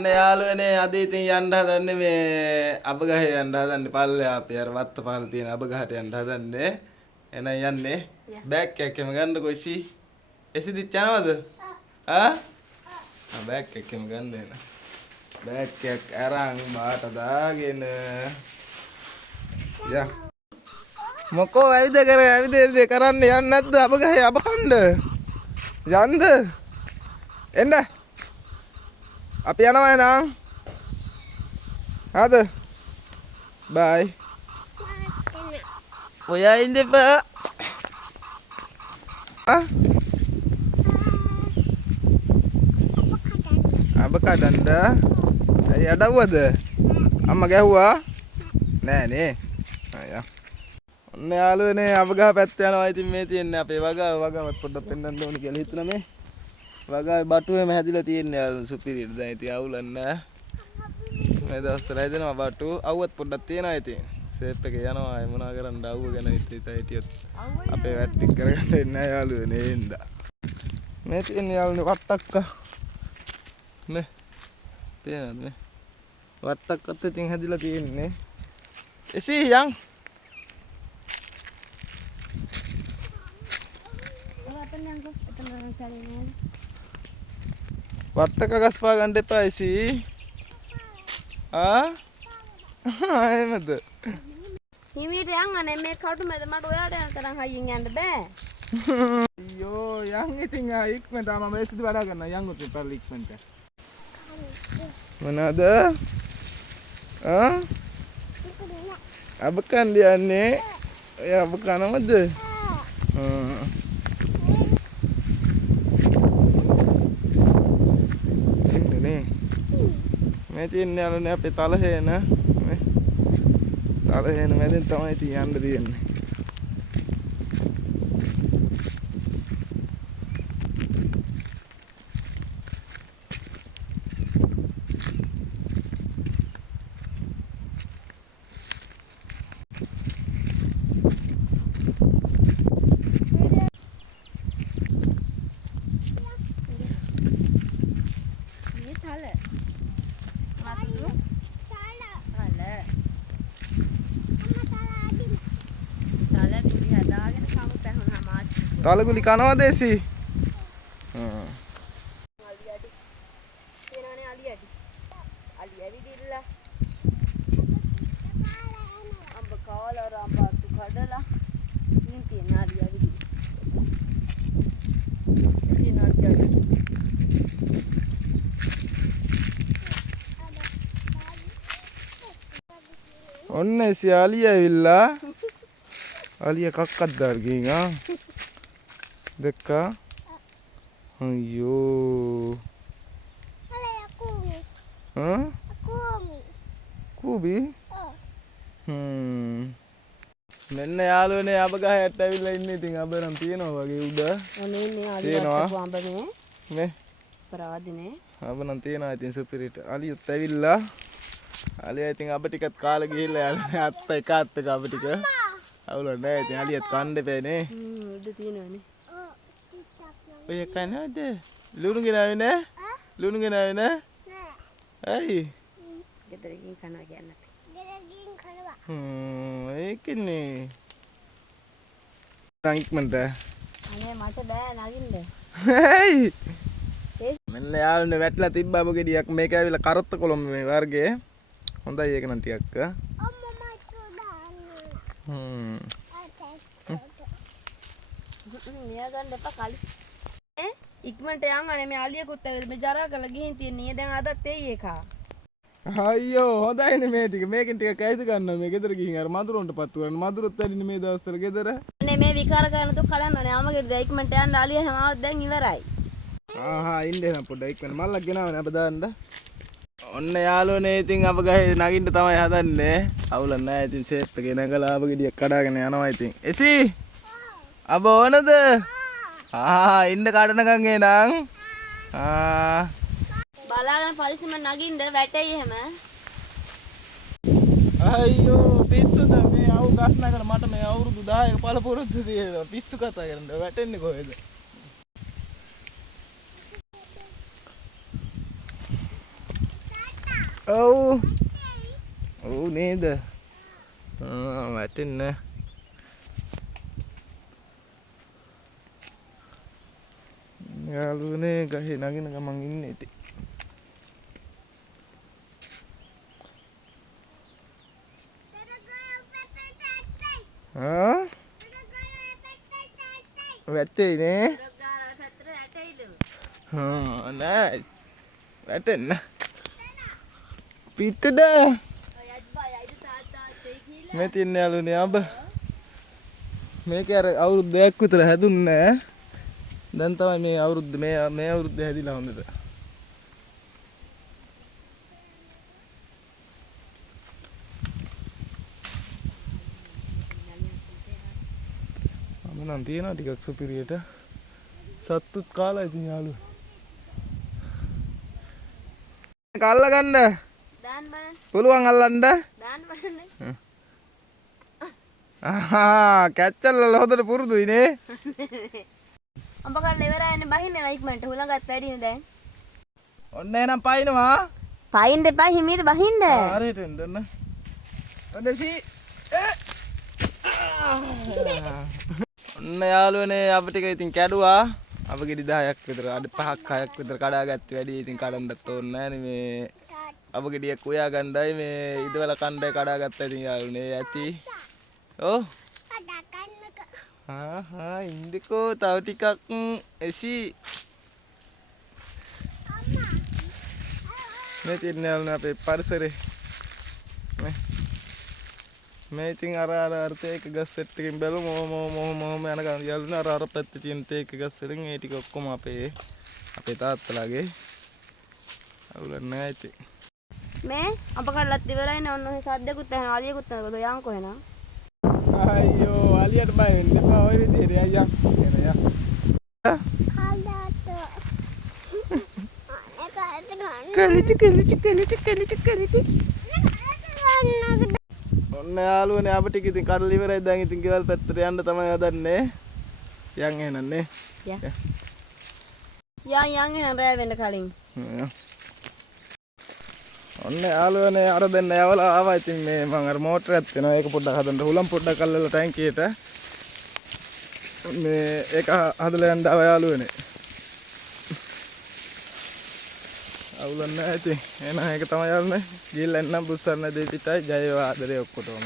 ඔන්න යාළුවනේ අද ඉතින් යන්න හදන්නේ මේ අබ ගහේ යන්න හදන්නේ පල්ලෙහා අපි අර වත්ත පහල තියෙන අබ ගහට යන්න හදන්නේ. එහෙනම් යන්නේ. බෑග් එකක්ම ගන්නකො ඉසි. එසිදිත් යනවද? බෑග් එකක්ම ගන්න එන. බෑග් එකක් අරන් බාට දාගෙන යා. මොකෝ ඇවිද කරන්න යන්නේ නැද්ද අබ ගහේ අබ කන්න? යන්ද? එන්න. අපි යනවා එහෙනම්. හරිද? බයි. ඔයා ඉඳපා. අබ කඩන්න. ඇයි අඩවුවද? අම්මා ගැහුවා? නෑ නේ. අයියා. ඔන්න යාළුවනේ අබ ගහ පැත්ත යනවා. ඉතින් මේ තියන්නේ අපේ වගාවත් පොඩ්ඩක් පෙන්නන්න ඕනේ කියලා හිතුණා මේ. වගාවේ බටුවේම හැදිලා තියෙන්නේ යාළුවෝ සුපිරියට. දැන් ඉතින් අවුලක් නෑ. මේ දවස්වල හැදෙනවා බටු. අවුවත් පොඩ්ඩක් තියෙනවා ඉතින්. සේප් එකේ යනවා. ඒ මොනවා කරන්නද අවුව ගැන හිටියොත් අපේ වැට්ටික් කරගන්න ඉන්නේ නෑ යාළුවනේ එන්දා. මේ තියන්නේ යාළුවනේ වත්තක්ක. මේ තේනද මේ? වත්තක්කත් ඉතින් හැදිලා තියෙන්නේ. එසී යන්. වට්ටක ගස්පා ගන්න එපා ඉසී. එහෙමද? හිමීට යන් අනේ මේ කටු මැද මට ඔයාට යන තරම් හයියෙන් යන්න බෑ. අයියෝ යන් ඉතින් ඉක්මනට මම මේසිට වැඩ කරනවා යන් උත් පල්ලි ඉක්මනට. මොනවාද? අබ කන්න යන්නේ. ඔය අබ කනවද? මේ තියන්නේ යාළුවනේ අපේ තලහේන මේ තලහේන මැදින් තමයි ඉතින් යන්න තියෙන්නේ. තලගුලි කනවද එසි? ඔන්න එසි අලිය ඇවිල්ලා. අලිය කක්කක් දාලා ගිහින් දැක්කා? අයියෝ. කූබි? මෙන්න යාළුවනේ අබ ගහයට ඇවිල්ලා ඉන්නේ. ඉතින් අබ නම් තියෙනවා වගේ උඩ. ඔනේ ඉන්නේ අලියට අඹ මේ පරාදිනේ. අබ නම් තියෙනවා ඉතින් සුපිරිට. අලියත් ඇවිල්ලා. අලියා ඉතින් අබ ටිකත් කාලා ගිහිල්ලා යාළුවනේ අත්ත එක අත්ත අබ ටික. අවුල නැහැ ඉතින් අලියත් කන්න දෙපේ නේ. උඩ තියෙනවනේ. ඔය කනවද? ලුණු ගෙනාවේ නෑ? ලුණු ගෙනාවේ නෑ? ඇයි? ගෙදරකින් කනවා කියන්නේ. ගෙදරකින් කනවා. ඒකනේ. රංගික්මන්ට. අනේ මට බෑ නගින්න. ඇයි? මෙන්න යාළුවනේ වැටලා තිබ්බා ඔබ ගෙඩියක්. මේක ඇවිල්ලා කරත්ත කොළඹ මේ වර්ගයේ. හොඳයි ඒක නම් ටිකක්. අම්මා මට දාන්න. නිය ගන්න එපා කලි. ඉක්මනට යන් අනේ මේ අලියකුත් ඇවිල්ලා මේ ජරා කරලා ගිහින් තියන්නේ. දැන් අදත් එයි එකා. අයියෝ හොඳයිනේ මේ ටික. මේකෙන් ටිකක් ඇයිද ගන්නවා මේ ගෙදර ගිහින් අර මදුරුන්ට පත්තු කරන්න. මදුරුත් ඇදින්නේ මේ දවස්වල ගෙදර. අනේ මේ විකාර කරන තු කඩන්නනේ. අමගෙට දැන් ඉක්මනට යන්න අලිය හැම ආවත් දැන් ඉවරයි. ඉන්නේ නම් පොඩ්ඩක් ඉක්මනට මල්ලක් ගෙනාවනේ අප දාන්න. ඔන්න යාළුවනේ ඉතින් අප ගහේ නගින්න තමයි හදන්නේ. අවුල නැහැ ඉතින් සේප් එකේ නැගලා අප ගෙඩියක් කඩාගෙන යනවා ඉතින්. එසි අබ ඕනද? ඉන්න කඩනකම් එනං. බලාගෙන පරිස්සම නගින්න වැටෙයි එහෙම. අයියෝ පිස්සුද මේ අවු ගස් නගන මට මේ අවුරුදු 10ක පළපුරුද්ද තියෙනවා. පිස්සු කතා කරන්නේ වැටෙන්නේ කොහෙද? ඔව්. ඔව් නේද? වැටෙන්නේ. යාළුවනේ ගහේ නගින ගමන් ඉන්නේ ඉතින්. වැටෙයි නේ. නෑ. වැටෙන්න. පිටද? මේ තියන්නේ යාළුවනේ අඹ. මේක අර අවුරුදු 2ක් විතර හැදුන්නේ නෑ. දැන් තමයි මේ අවුරුද්ද මේ අවුරුද්ද හැදිලා හොඳට. මම තියනවා ටිකක් සුපිරියට. සත්තුත් කාලා ඉතින් යාළුවා. කල්ල ගන්න. දාන්න බලන්න. පුළුවන් අල්ලන්න. දාන්න බලන්න. කැච්චල්ල හොදට පුරුදුයි නේ. අඹ කල් ඉවරයිනේ බහින්නේ ලයික්මන්ට හුලඟත් වැඩිනේ දැන්. ඔන්න එනම් පයින්නවා. පයින් දෙපා හිමීට බහින්න. හරියට එන්න ඔන්න. ඔන්නසි. ඔන්න යාළුවනේ අප ටික ඉතින් කැඩුවා. අප ගෙඩි 10ක් විතර අඩ 5ක් 6ක් විතර කඩාගත්තේ වැඩි. ඉතින් කඩන්නත් ඕනේ නෑනේ මේ අප ගෙඩියක් උයා ගන්නයි මේ ඉදවල කණ්ඩාය කඩාගත්තා ඉතින් යාළුවනේ ඇති. ඔව්. ඉන්දිකෝ තව ටිකක් එසි. මේ තියන්නේ යාළුවනේ අපේ පරිසරේ. මේ ඉතින් අර තේක ගස් සෙට් එකකින් බැලුව මොහොම යන ගමන් යාළුවනේ අර පැත්තේ තියෙන තේක ගස් වලින් ඒ ටික ඔක්කොම අපේ තාත්තලාගේ අවුලක් නෑ ඉතින්. මේ අඹ කල්ලත් ඉවරයිනේ ඔන්න ඔය සද්දකුත් ඇහෙනවා අලියකුත් නැගද යන් කොහෙනා. අයියෝ අලියට බය වෙන්න එපා ඔය විදිහට අයියා එන යා. කලිටි. ඔන්න යාළුවනේ අප ටික ඉතින් කඩලා ඉවරයි. දැන් ඉතින් ගෙවල් පැත්තට යන්න තමයි හදන්නේ. යන් එහෙනන්නේ. යන් එහෙනම් රෑ වෙන්න කලින්. ඔන්න යාළුවනේ අර දෙන්න යවලා ආවා. ඉතින් මේ මම අර මෝටරයක් තියෙනවා. ඒක පොඩ්ඩක් හදන්න හුලම් පොඩ්ඩක් අල්ලලා ටැංකියට. මේ ඒක හදලා යන්න ආවා යාළුවනේ. අවුලක් නැහැ ඉතින්. එහෙනම් ඒක තමයි යාළුවනේ. ගිහිල්ලා එන්නම් බුස්සන්න දෙපිටයි ජය ආදරේ ඔක්කොටම.